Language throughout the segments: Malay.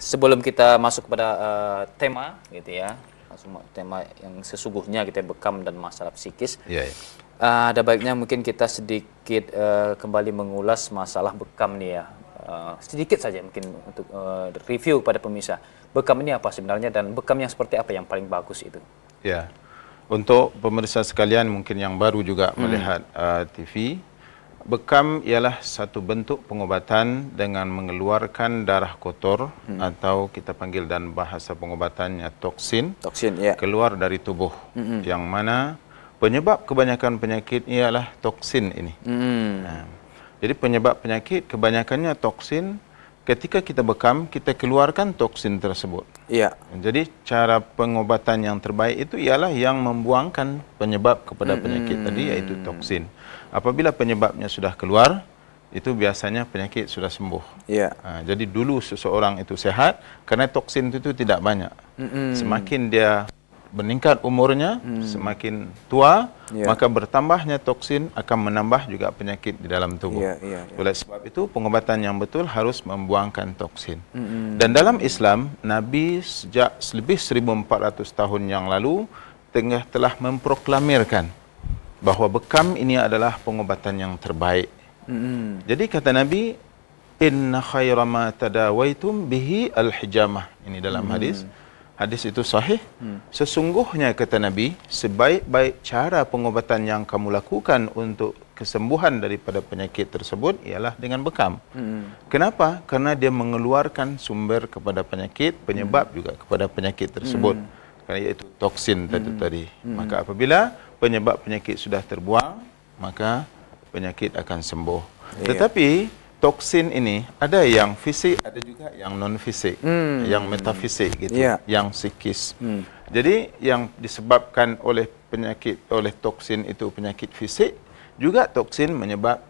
Sebelum kita masuk kepada tema gitu ya, langsung tema yang sesungguhnya kita bekam dan masalah psikis. Ya, ya. Ada baiknya mungkin kita sedikit kembali mengulas masalah bekam nih ya. Sedikit saja mungkin untuk review kepada pemirsa. Bekam ini apa sebenarnya dan bekam yang seperti apa yang paling bagus itu? Ya. Untuk pemirsa sekalian mungkin yang baru juga melihat TV, bekam ialah satu bentuk pengobatan dengan mengeluarkan darah kotor atau kita panggil dan bahasa pengobatannya toksin. Toksin, ya. Keluar dari tubuh. Yang mana penyebab kebanyakan penyakit ialah toksin ini. Nah, jadi penyebab penyakit kebanyakannya toksin. Ketika kita bekam, kita keluarkan toksin tersebut. Iya. Jadi cara pengobatan yang terbaik itu ialah yang membuangkan penyebab kepada penyakit tadi, yaitu toksin. Apabila penyebabnya sudah keluar, itu biasanya penyakit sudah sembuh. Iya. Jadi dulu seseorang itu sehat karena toksin itu tidak banyak. Semakin dia meningkat umurnya, semakin tua, maka bertambahnya toksin akan menambah juga penyakit di dalam tubuh. Oleh sebab itu, pengobatan yang betul harus membuangkan toksin. Dan dalam Islam, Nabi sejak lebih 1400 tahun yang lalu telah memproklamirkan bahawa bekam ini adalah pengobatan yang terbaik. Jadi kata Nabi, inna khaira ma tadawaitum bihi al-hijamah. Ini dalam hadis. Hadis itu sahih. Sesungguhnya kata Nabi, sebaik-baik cara pengobatan yang kamu lakukan untuk kesembuhan daripada penyakit tersebut ialah dengan bekam. Kenapa? Karena dia mengeluarkan sumber kepada penyakit, penyebab juga kepada penyakit tersebut. Karena iaitu toksin tadi. Maka apabila penyebab penyakit sudah terbuang, maka penyakit akan sembuh. Tetapi toksin ini ada yang fisik, ada juga yang non fisik, yang metafisik gitu, yang psikis. Jadi yang disebabkan oleh penyakit, oleh toksin itu penyakit fisik, juga toksin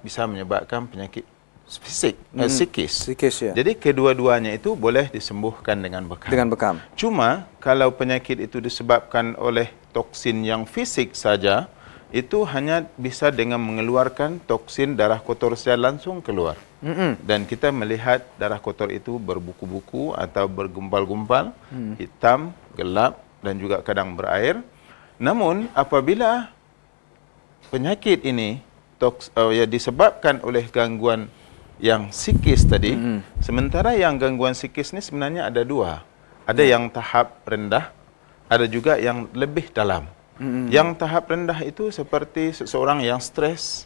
bisa menyebabkan penyakit fisik, psikis. Ya. Jadi kedua-duanya itu boleh disembuhkan dengan bekam. Cuma kalau penyakit itu disebabkan oleh toksin yang fisik saja, itu hanya bisa dengan mengeluarkan toksin darah kotor secara langsung keluar. Dan kita melihat darah kotor itu berbuku-buku atau bergumpal-gumpal, hitam, gelap dan juga kadang berair. Namun apabila penyakit ini disebabkan oleh gangguan yang psikis tadi, sementara yang gangguan psikis ini sebenarnya ada dua. Ada yang tahap rendah, ada juga yang lebih dalam. Yang tahap rendah itu seperti seseorang yang stres,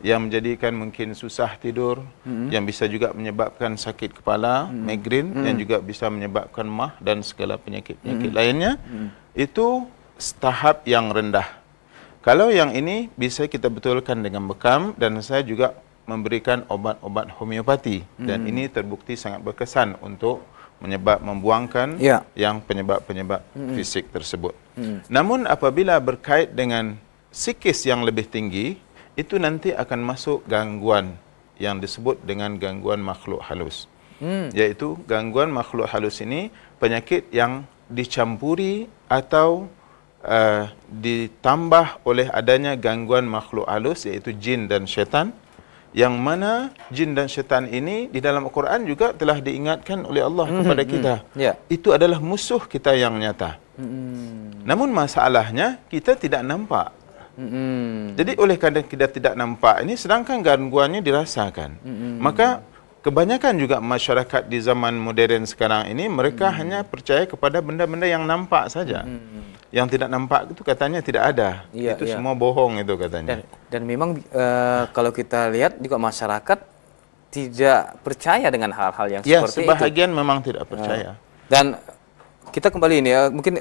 yang menjadikan mungkin susah tidur, yang bisa juga menyebabkan sakit kepala, migrain, yang juga bisa menyebabkan mah dan segala penyakit-penyakit lainnya. Itu tahap yang rendah. Kalau yang ini bisa kita betulkan dengan bekam, dan saya juga memberikan obat-obat homeopati, dan ini terbukti sangat berkesan untuk membuangkan yang penyebab-penyebab fisik tersebut. Namun apabila berkait dengan psikis yang lebih tinggi, itu nanti akan masuk gangguan yang disebut dengan gangguan makhluk halus. Yaitu gangguan makhluk halus ini penyakit yang dicampuri atau ditambah oleh adanya gangguan makhluk halus, yaitu jin dan syaitan. Yang mana jin dan syaitan ini di dalam Al-Quran juga telah diingatkan oleh Allah kepada kita. Itu adalah musuh kita yang nyata. Namun masalahnya kita tidak nampak. Jadi oleh kerana kita tidak nampak ini, sedangkan gangguannya dirasakan. Maka kebanyakan juga masyarakat di zaman modern sekarang ini, mereka hanya percaya kepada benda-benda yang nampak saja. Yang tidak nampak itu katanya tidak ada. Itu semua bohong itu katanya. Dan memang kalau kita lihat juga masyarakat tidak percaya dengan hal-hal yang seperti itu. Ya, sebahagian memang tidak percaya. Dan kita kembali ini ya, mungkin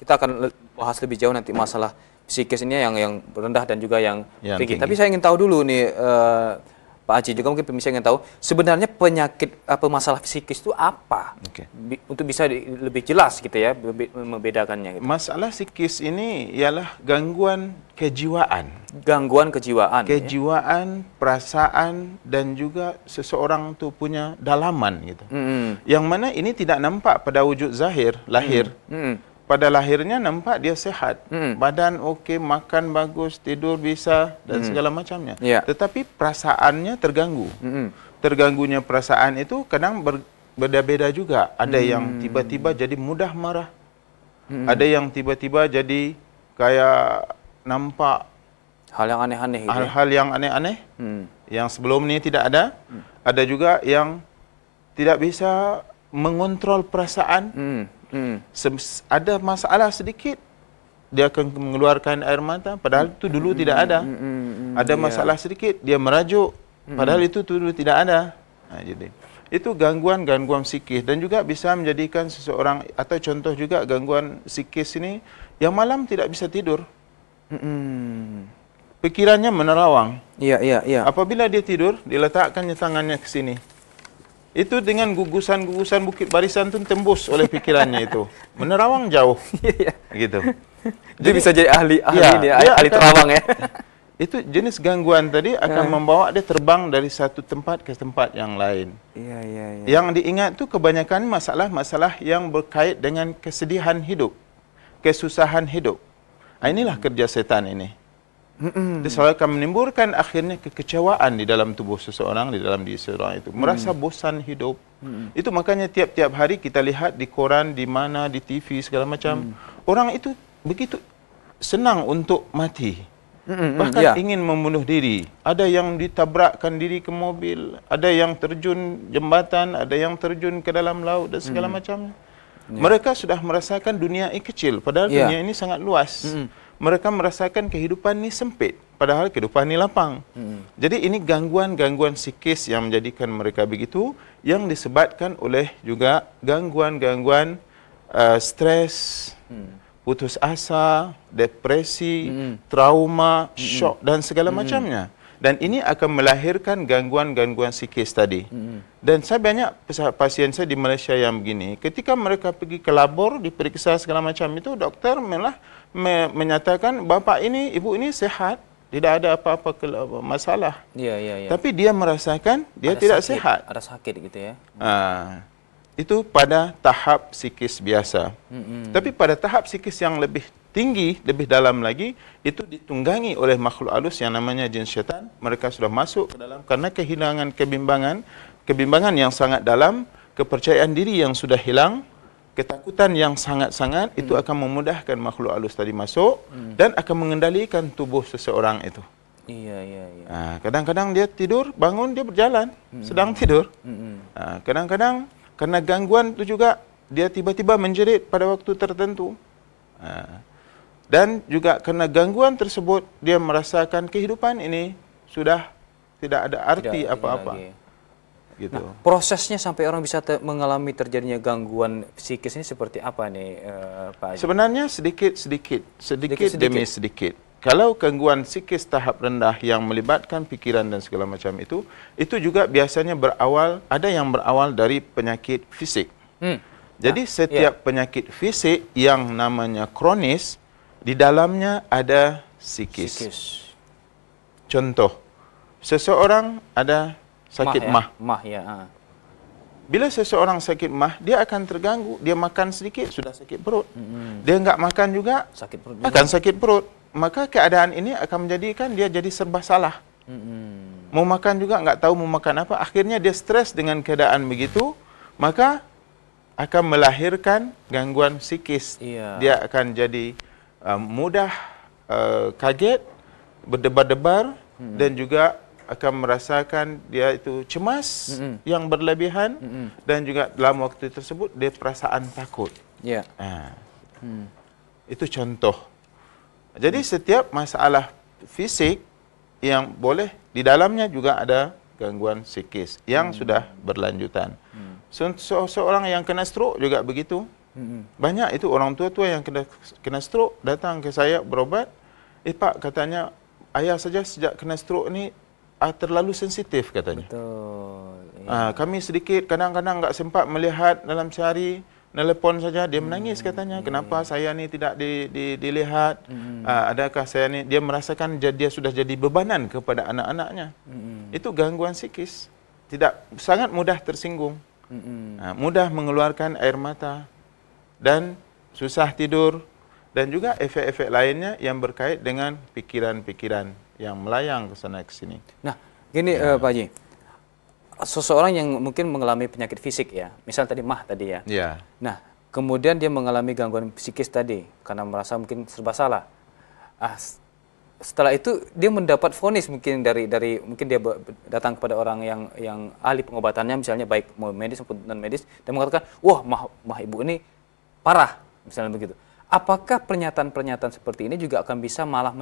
kita akan bahas lebih jauh nanti masalah psikis ini yang rendah dan juga yang tinggi. Tapi saya ingin tahu dulu nih Pak Haji, juga mungkin pemirsa ingin tahu sebenarnya penyakit masalah psikis itu apa? Untuk bisa lebih jelas gitu ya, membedakannya. Gitu. Masalah psikis ini ialah gangguan kejiwaan. Gangguan kejiwaan. Kejiwaan, perasaan dan juga seseorang tu punya dalaman gitu. Yang mana ini tidak nampak pada wujud zahir, lahir. Pada lahirnya nampak dia sehat, badan okey, makan bagus, tidur bisa dan segala macamnya. Tetapi perasaannya terganggu. Terganggunya perasaan itu kadang berbeda juga. Ada yang tiba-tiba jadi mudah marah. Ada yang tiba-tiba jadi kayak nampak hal yang aneh-aneh gitu. Hal-hal yang aneh-aneh yang sebelum ini tidak ada. Ada juga yang tidak bisa mengontrol perasaan. Ada masalah sedikit, dia akan mengeluarkan air mata, padahal itu dulu tidak ada. Ada masalah sedikit, dia merajuk, padahal itu dulu tidak ada. Jadi itu gangguan-gangguan psikis, dan juga bisa menjadikan seseorang, atau contoh juga gangguan psikis ini yang malam tidak bisa tidur. Pikirannya menerawang. Iya. Apabila dia tidur, diletakkannya tangannya ke sini. Itu dengan gugusan-gugusan bukit barisan itu tembus oleh pikirannya itu. Menerawang jauh. Gitu. Jadi bisa jadi ahli terawang ya. Itu jenis gangguan tadi akan membawa dia terbang dari satu tempat ke tempat yang lain. Iya. Yang diingat itu kebanyakan masalah-masalah yang berkait dengan kesedihan hidup, kesusahan hidup. Inilah kerja setan ini. Dia selalu akan menimbulkan akhirnya kekecewaan di dalam tubuh seseorang, di dalam diri seseorang itu. Merasa bosan hidup. Itu makanya tiap-tiap hari kita lihat di koran, di mana, di TV, segala macam. Orang itu begitu senang untuk mati. Bahkan ingin membunuh diri. Ada yang ditabrakkan diri ke mobil, ada yang terjun jembatan, ada yang terjun ke dalam laut dan segala macamnya. Mereka sudah merasakan dunia ini kecil, padahal dunia ini sangat luas. Mereka merasakan kehidupan ini sempit, padahal kehidupan ini lapang. Jadi ini gangguan-gangguan psikis yang menjadikan mereka begitu, yang disebabkan oleh juga gangguan-gangguan stres, putus asa, depresi, trauma, syok dan segala macamnya. Dan ini akan melahirkan gangguan-gangguan psikis tadi. Dan saya banyak pasien saya di Malaysia yang begini, ketika mereka pergi ke labor, diperiksa segala macam itu, dokter malah menyatakan bapak ini, ibu ini sehat, tidak ada apa-apa masalah. Iya. Tapi dia merasakan dia tidak sehat. Ada sakit gitu ya. Itu pada tahap psikis biasa. Tapi pada tahap psikis yang lebih tinggi, lebih dalam lagi, itu ditunggangi oleh makhluk halus yang namanya jin syaitan. Mereka sudah masuk ke dalam karena kehilangan kebimbangan yang sangat dalam, kepercayaan diri yang sudah hilang, ketakutan yang sangat-sangat, itu akan memudahkan makhluk halus tadi masuk dan akan mengendalikan tubuh seseorang itu. Iya. Kadang-kadang dia tidur, bangun, dia berjalan, sedang tidur. Kadang-kadang karena gangguan itu juga, dia tiba-tiba menjerit pada waktu tertentu. Dan juga karena gangguan tersebut, dia merasakan kehidupan ini sudah tidak ada arti apa-apa. Gitu. Nah, prosesnya sampai orang bisa mengalami terjadinya gangguan psikis ini seperti apa nih, Pak Haji? Sebenarnya sedikit demi sedikit. Kalau gangguan psikis tahap rendah yang melibatkan pikiran dan segala macam itu juga biasanya ada yang berawal dari penyakit fisik. Jadi setiap penyakit fisik yang namanya kronis, di dalamnya ada psikis. Contoh, seseorang ada sakit mah. Bila seseorang sakit mah, dia akan terganggu. Dia makan sedikit, sudah sakit perut. Dia enggak makan juga, akan sakit perut. Maka keadaan ini akan menjadikan dia jadi serba salah. Mau makan juga enggak tahu mau makan apa. Akhirnya dia stres dengan keadaan begitu, maka akan melahirkan gangguan psikis. Dia akan jadi mudah kaget, berdebar-debar, dan juga akan merasakan dia itu cemas yang berlebihan, dan juga dalam waktu tersebut dia perasaan takut. Itu contoh. Jadi setiap masalah fisik yang boleh di dalamnya juga ada gangguan psikis yang sudah berlanjutan. Seorang yang kena stroke juga begitu. Banyak itu orang tua-tua yang kena stroke datang ke saya berobat. Pak, katanya ayah saja sejak kena stroke ni terlalu sensitif katanya. Kami sedikit kadang-kadang enggak sempat melihat dalam sehari, nelpon saja dia menangis katanya. Kenapa saya ni tidak dilihat? Adakah saya ni, dia merasakan dia sudah jadi bebanan kepada anak-anaknya. Itu gangguan psikis. Sangat mudah tersinggung. Mudah mengeluarkan air mata dan susah tidur, dan juga efek-efek lainnya yang berkait dengan pikiran-pikiran yang melayang ke sana ke sini. Nah, gini Pak Haji, seseorang yang mungkin mengalami penyakit fisik ya, misal tadi mah tadi ya. Ya. Nah, kemudian dia mengalami gangguan psikis tadi karena merasa mungkin serba salah. Setelah itu dia mendapat vonis mungkin dari mungkin dia datang kepada orang yang ahli pengobatannya misalnya baik medis maupun non medis dan mengatakan, wah mah ibu ini parah misalnya begitu. Apakah pernyataan-pernyataan seperti ini juga akan bisa malah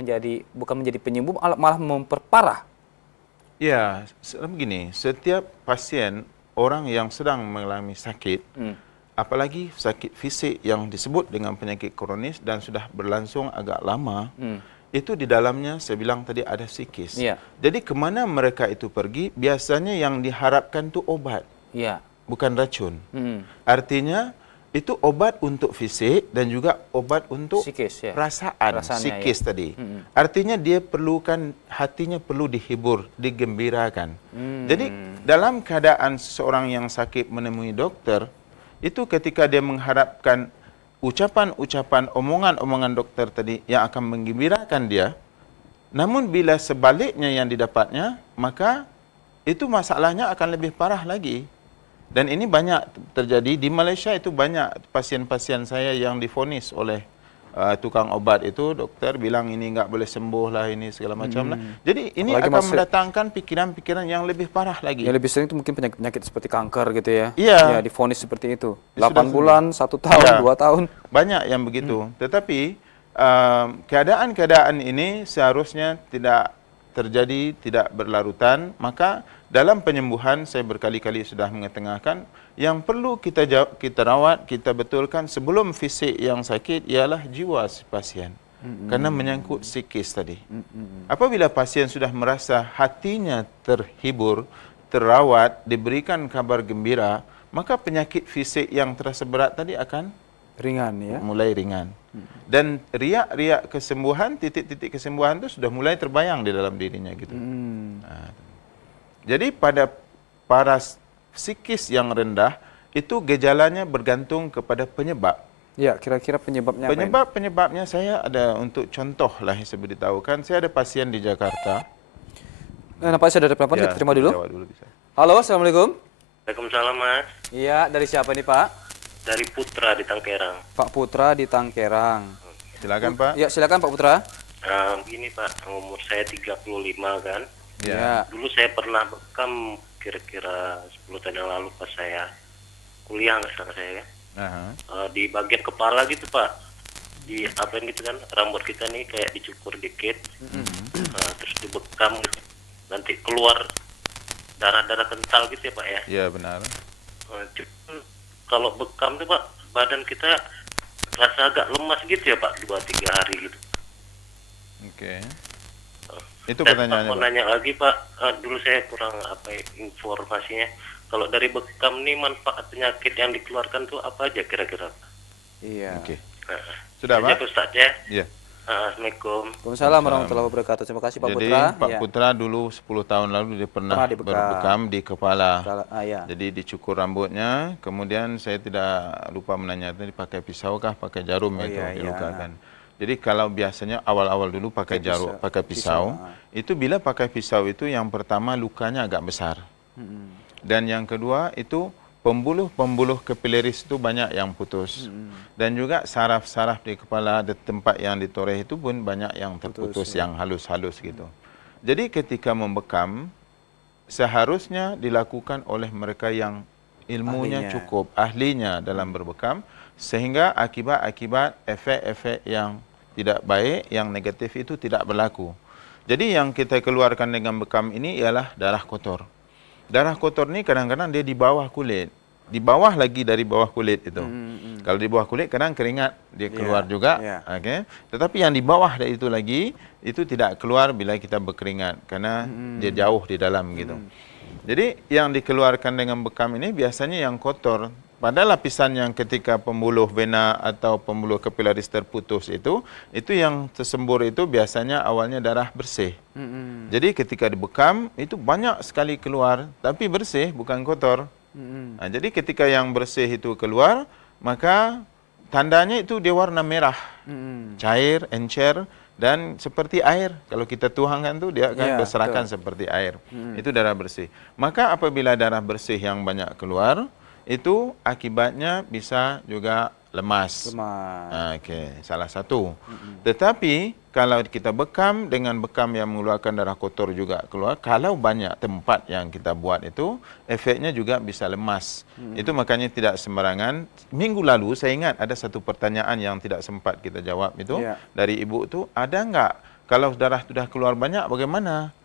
bukan menjadi penyembuh, malah memperparah? Ya, begini, setiap pasien, orang yang sedang mengalami sakit, apalagi sakit fisik yang disebut dengan penyakit kronis dan sudah berlangsung agak lama, itu di dalamnya, saya bilang tadi, ada psikis. Yeah. Jadi kemana mereka itu pergi, biasanya yang diharapkan itu obat, bukan racun. Artinya, itu obat untuk fisik dan juga obat untuk psikis, perasaan, psikis tadi. Artinya dia perlukan, hatinya perlu dihibur, digembirakan. Jadi dalam keadaan seseorang yang sakit menemui dokter, itu ketika dia mengharapkan ucapan-ucapan, omongan-omongan dokter tadi yang akan menggembirakan dia, namun bila sebaliknya yang didapatnya, maka itu masalahnya akan lebih parah lagi. Dan ini banyak terjadi di Malaysia. Itu banyak pasien-pasien saya yang divonis oleh tukang obat itu, dokter bilang ini enggak boleh sembuh lah, ini segala macam lah. Jadi ini apalagi akan mendatangkan pikiran-pikiran yang lebih parah lagi. Yang lebih sering itu mungkin penyakit seperti kanker gitu ya. Iya. Ya, divonis seperti itu. 8 bulan, 1 tahun, 2 tahun. Banyak yang begitu. Tetapi keadaan-keadaan ini seharusnya tidak terjadi, tidak berlarutan. Maka dalam penyembuhan saya berkali-kali sudah mengetengahkan yang perlu kita rawat, kita betulkan sebelum fisik yang sakit ialah jiwa si pasien. Karena menyangkut psikis tadi. Apabila pasien sudah merasa hatinya terhibur, terawat, diberikan kabar gembira, maka penyakit fisik yang terasa berat tadi akan ringan ya. Mulai ringan. Dan riak-riak kesembuhan, titik-titik kesembuhan itu sudah mulai terbayang di dalam dirinya gitu. Jadi pada para psikis yang rendah, itu gejalanya bergantung kepada penyebab. Ya, kira-kira penyebabnya apa? Penyebabnya saya ada untuk contoh lah yang saya beritahukan. Saya ada pasien di Jakarta. Nampaknya saya ada telepon, kita terima dulu. Halo, Assalamualaikum. Waalaikumsalam, Mas. Iya, dari siapa nih, Pak? Dari Putra di Tangkerang. Pak Putra di Tangkerang. Silakan, Pak. Ya, silakan Pak Putra. Begini, Pak, umur saya 35 kan. Ya. Dulu saya pernah bekam kira-kira 10 tahun yang lalu pas saya kuliah, nggak salah saya ya. Di bagian kepala gitu, Pak. Di apa gitu kan, rambut kita nih kayak dicukur dikit. Terus dibekam gitu. Nanti keluar darah-darah kental gitu ya, Pak ya. Iya, benar. Kalau bekam tuh, Pak, badan kita rasa agak lemas gitu ya, Pak, 2-3 hari gitu. Oke. Itu pertanyaannya, Pak. Mau nanya lagi, Pak, dulu saya kurang informasinya. Kalau dari bekam nih manfaat penyakit yang dikeluarkan tuh apa aja kira-kira? Iya. Oke. Sudah, Pak? Ustaz ya. Iya. Assalamualaikum. Waalaikumsalam warahmatullahi wabarakatuh. Terima kasih Pak Putra. Jadi Pak Putra dulu 10 tahun lalu dia pernah berbekam di kepala. Jadi dicukur rambutnya, kemudian saya tidak lupa menanya tadi pakai pisau kah, pakai jarum itu dilukakan. Jadi kalau biasanya awal-awal dulu pakai jarum, pakai pisau, itu bila pakai pisau itu yang pertama lukanya agak besar. Dan yang kedua itu pembuluh-pembuluh kapileris itu banyak yang putus. Dan juga saraf-saraf di kepala, di tempat yang ditoreh itu pun banyak yang terputus, yang halus-halus gitu. Jadi ketika membekam, seharusnya dilakukan oleh mereka yang ilmunya cukup, ahlinya dalam berbekam, sehingga akibat-akibat efek-efek yang tidak baik, yang negatif itu tidak berlaku. Jadi yang kita keluarkan dengan bekam ini ialah darah kotor. Darah kotor ni kadang-kadang dia di bawah kulit. Di bawah lagi dari bawah kulit itu. Kalau di bawah kulit kadang keringat dia keluar juga. Okay. Tetapi yang di bawah dari itu lagi, itu tidak keluar bila kita berkeringat. Karena dia jauh di dalam gitu. Jadi yang dikeluarkan dengan bekam ini biasanya yang kotor. Pada lapisan yang ketika pembuluh vena atau pembuluh kapilaris terputus itu yang tersembur itu biasanya awalnya darah bersih. Jadi ketika dibekam itu banyak sekali keluar, tapi bersih bukan kotor. Jadi ketika yang bersih itu keluar, maka tandanya itu dia warna merah, cair, encer, Dan seperti air, kalau kita tuangkan tu dia akan berserakan seperti air. Itu darah bersih. Maka apabila darah bersih yang banyak keluar, itu akibatnya bisa juga lemas. Okey, salah satu. Tetapi kalau kita bekam dengan bekam yang mengeluarkan darah kotor juga keluar, kalau banyak tempat yang kita buat itu, efeknya juga bisa lemas. Itu makanya tidak sembarangan. Minggu lalu saya ingat ada satu pertanyaan yang tidak sempat kita jawab itu dari ibu tu, ada enggak kalau darah sudah keluar banyak bagaimana?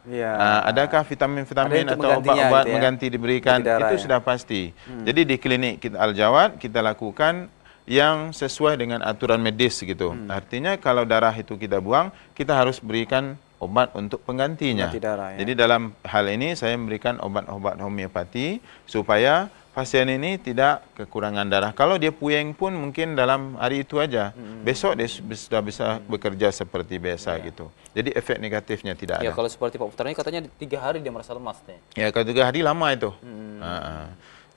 Adakah vitamin-vitamin atau obat-obat mengganti diberikan? Itu sudah pasti. Jadi di klinik kita Al-Jawad kita lakukan yang sesuai dengan aturan medis gitu. Artinya kalau darah itu kita buang, kita harus berikan obat untuk penggantinya. Jadi dalam hal ini saya memberikan obat-obat homeopati supaya pasien ini tidak kekurangan darah. Kalau dia puyeng pun mungkin dalam hari itu aja. Besok dia sudah bisa bekerja seperti biasa gitu. Jadi efek negatifnya tidak ada. Ya kalau seperti Pak Putra ini katanya 3 hari dia merasa lemas. Ya kalau 3 hari lama itu.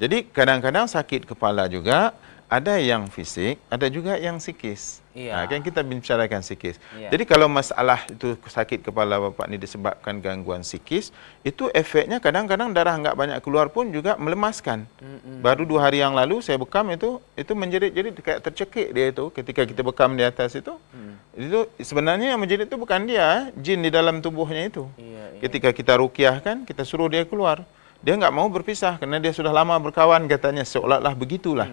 Jadi kadang-kadang sakit kepala juga ada yang fisik, ada juga yang psikis. Kan kita bicarakan psikis. Jadi kalau masalah itu sakit kepala Bapak ini disebabkan gangguan psikis, itu efeknya kadang-kadang darah enggak banyak keluar pun juga melemaskan. Baru 2 hari yang lalu saya bekam itu menjerit-jerit kayak tercekik dia itu ketika kita bekam di atas itu. Itu sebenarnya yang menjerit itu bukan dia, jin di dalam tubuhnya itu. Ketika kita ruqyahkan, kita suruh dia keluar. Dia enggak mau berpisah karena dia sudah lama berkawan katanya, seolah-olah begitulah.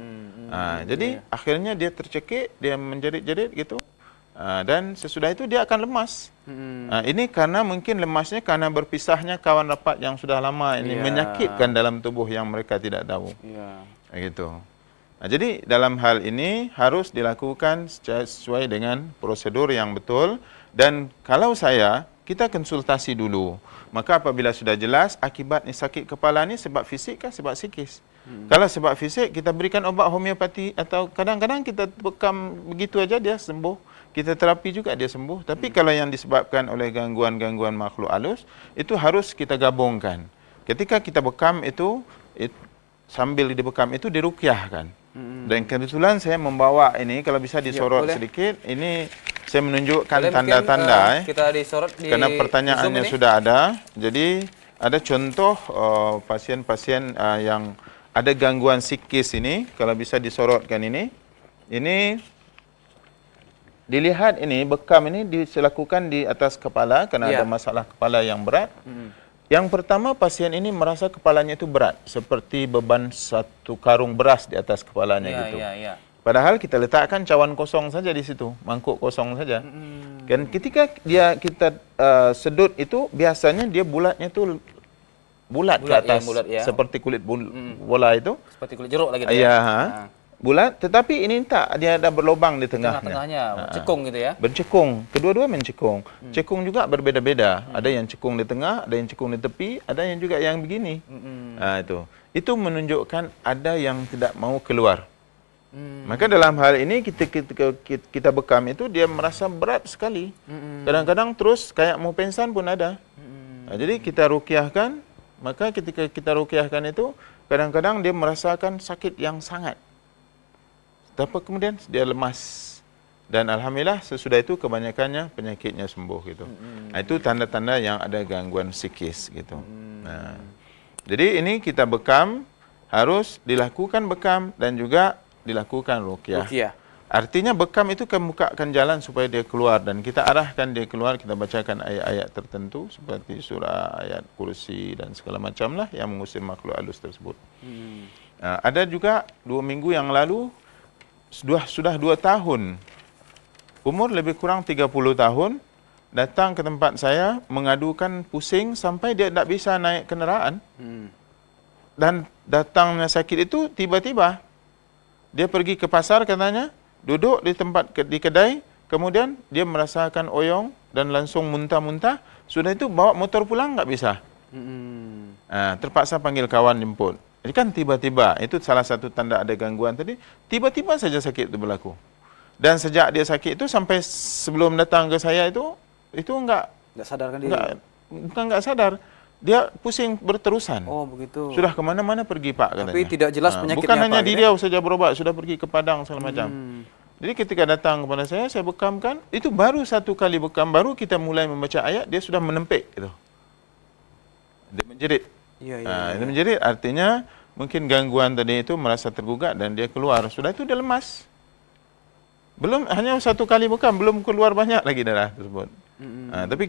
Jadi akhirnya dia tercekik, dia menjerit-jerit gitu, dan sesudah itu dia akan lemas. Ini karena mungkin lemasnya karena berpisahnya kawan rapat yang sudah lama ini menyakitkan dalam tubuh yang mereka tidak tahu. Gitu. Jadi dalam hal ini harus dilakukan sesuai dengan prosedur yang betul. Dan kalau kita konsultasi dulu. Maka apabila sudah jelas akibatnya sakit kepala ini sebab fisik kah sebab psikis? Kalau sebab fisik, kita berikan obat homeopati atau kadang-kadang kita bekam begitu aja dia sembuh. Kita terapi juga dia sembuh. Tapi kalau yang disebabkan oleh gangguan-gangguan makhluk halus, itu harus kita gabungkan. Ketika kita bekam itu sambil dibekam itu diruqyahkan. Dan kebetulan saya membawa ini, kalau bisa disorot sedikit, ini saya menunjukkan tanda-tanda. Kita disorot di karena pertanyaannya sudah ada. Jadi ada contoh pasien-pasien yang ada gangguan psikis ini, kalau bisa disorotkan ini. Ini dilihat ini, bekam ini dilakukan di atas kepala karena ada masalah kepala yang berat. Yang pertama, pasien ini merasa kepalanya itu berat, seperti beban 1 karung beras di atas kepalanya gitu. Padahal kita letakkan cawan kosong saja di situ, mangkuk kosong saja. Dan ketika kita sedut itu, biasanya dia bulatnya itu bulat ke atas, seperti kulit bola itu. Seperti kulit jeruk lagi. Bulat, tetapi ini tak, dia ada berlubang di tengahnya. Tengah-tengahnya, cekung gitu ya? Bercekung, kedua-dua mencekung. Cekung juga berbeda-beda. Ada yang cekung di tengah, ada yang cekung di tepi, ada yang juga yang begini. Itu menunjukkan ada yang tidak mau keluar. Maka dalam hal ini kita bekam itu dia merasa berat sekali. Kadang-kadang terus kayak mau pingsan pun ada. Jadi kita ruqyahkan, maka ketika kita ruqyahkan itu kadang-kadang dia merasakan sakit yang sangat. Tapi kemudian dia lemas. Dan alhamdulillah sesudah itu kebanyakannya penyakitnya sembuh gitu. Itu tanda-tanda yang ada gangguan psikis gitu. Jadi ini kita bekam, harus dilakukan bekam dan juga dilakukan ruqyah. Artinya bekam itu kan bukakan jalan supaya dia keluar, dan kita arahkan dia keluar, kita bacakan ayat-ayat tertentu seperti surah, ayat kursi dan segala macam lah yang mengusir makhluk halus tersebut. Ada juga 2 minggu yang lalu, sudah 2 tahun, umur lebih kurang 30 tahun, datang ke tempat saya mengadukan pusing sampai dia tidak bisa naik kenderaan. Dan datangnya sakit itu tiba-tiba. Dia pergi ke pasar katanya, duduk di tempat di kedai, kemudian dia merasakan oyong dan langsung muntah-muntah. Sudah itu bawa motor pulang nggak bisa. Terpaksa panggil kawan jemput. Ini kan tiba-tiba, itu salah satu tanda ada gangguan tadi, tiba-tiba saja sakit itu berlaku. Dan sejak dia sakit itu sampai sebelum datang ke saya itu enggak sadarkan diri. Bukan enggak sadar, dia pusing berterusan. Oh, begitu. Sudah kemana-mana pergi Pak katanya. Tapi tidak jelas penyakitnya bukan hanya di Riau saja berobat, sudah pergi ke Padang segala macam. Jadi ketika datang kepada saya bekamkan, itu baru satu kali bekam, baru kita mulai membaca ayat, dia sudah menempik. Gitu. Dia menjerit. Dia menjerit artinya mungkin gangguan tadi itu merasa tergugat dan dia keluar. Sudah itu dia lemas. Belum, hanya satu kali bekam, belum keluar banyak lagi darah tersebut. Tapi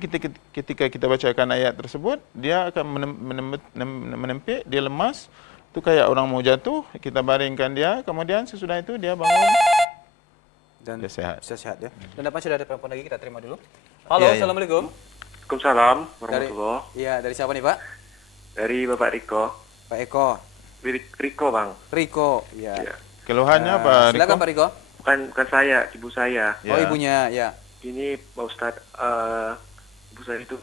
ketika kita bacakan ayat tersebut, dia akan menempik, dia lemas. Itu kayak orang mau jatuh, kita baringkan dia, kemudian sesudah itu dia bangun. Dan dia sehat ya. Dan apa sudah ada perempuan lagi, kita terima dulu. Halo, Assalamualaikum. Waalaikumsalam warahmatullahi. Iya, dari siapa nih Pak? Dari Bapak Riko. Pak Eko. Riko Bang. Riko, ya. Keluhannya apa Riko? Silakan Pak Riko. Bukan saya, ibu saya. Oh ibunya, ya. Ini Pak Ustadz, ibu saya itu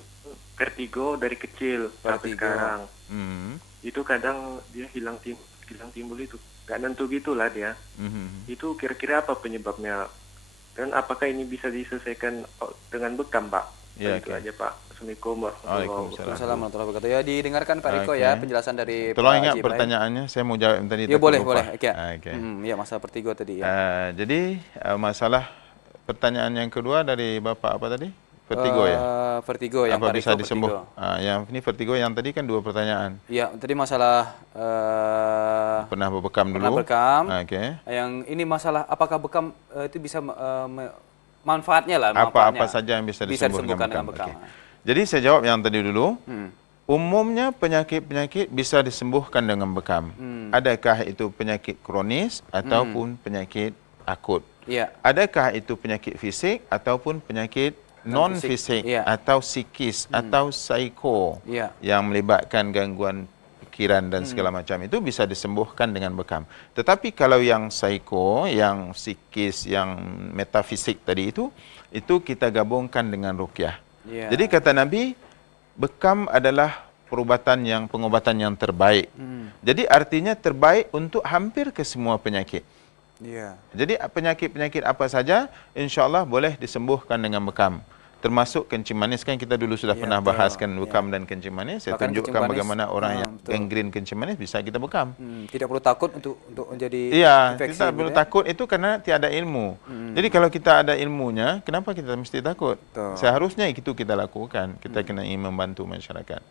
vertigo dari kecil sampai sekarang. Itu kadang dia hilang timbul itu. Gak nentu gitulah dia. Itu kira-kira apa penyebabnya? Dan apakah ini bisa diselesaikan dengan bekam, Pak? Itu aja, Pak. Assalamualaikum warahmatullahi wabarakatuh. Ya, didengarkan Pak Riko ya penjelasan dari Tolong ingat pertanyaannya, saya mau jawab tadi. Ya boleh. Ya, masalah vertigo tadi ya. Jadi masalah pertanyaan yang kedua dari Bapak apa tadi? Vertigo ya? Vertigo yang apa bisa disembuh? Yang ini vertigo yang tadi kan 2 pertanyaan. Iya, tadi masalah pernah bekam dulu. Pernah bekam. Yang ini masalah apakah bekam itu bisa manfaatnya lah. Apa saja yang bisa disembuhkan dengan bekam. Jadi saya jawab yang tadi dulu. Umumnya penyakit-penyakit bisa disembuhkan dengan bekam. Adakah itu penyakit kronis ataupun penyakit akut? Adakah itu penyakit fisik ataupun penyakit non-fisik atau psikis atau psiko yang melibatkan gangguan pikiran dan segala macam, itu bisa disembuhkan dengan bekam. Tetapi kalau yang psiko, yang psikis, yang metafisik tadi itu kita gabungkan dengan ruqyah. Jadi kata Nabi, bekam adalah pengobatan yang terbaik. Jadi artinya terbaik untuk hampir ke semua penyakit. Jadi penyakit-penyakit apa saja insya-Allah boleh disembuhkan dengan bekam. Termasuk kencing manis, kan kita dulu sudah pernah bahaskan bekam dan kencing manis. Saya tunjukkan bagaimana orang yang gangren kencing manis bisa kita bekam. Tidak perlu takut untuk menjadi infeksi. Kita perlu takut itu karena tiada ilmu. Jadi kalau kita ada ilmunya, kenapa kita mesti takut? Seharusnya itu kita lakukan. Kita kena membantu masyarakat.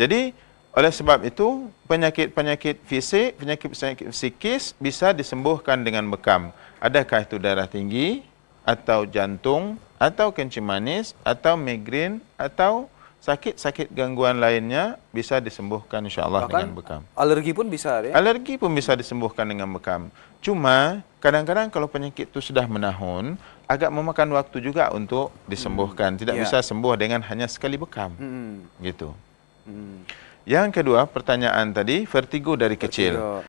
Jadi oleh sebab itu penyakit-penyakit fisik, penyakit-penyakit psikis bisa disembuhkan dengan bekam. Adakah itu darah tinggi atau jantung atau kencing manis atau migrain atau sakit-sakit gangguan lainnya bisa disembuhkan insya-Allah dengan bekam. Alergi pun bisa ya? Alergi pun bisa disembuhkan dengan bekam. Cuma kadang-kadang kalau penyakit itu sudah menahun, agak memakan waktu juga untuk disembuhkan. Tidak bisa sembuh dengan hanya sekali bekam. Gitu. Yang kedua, pertanyaan tadi, vertigo dari kecil.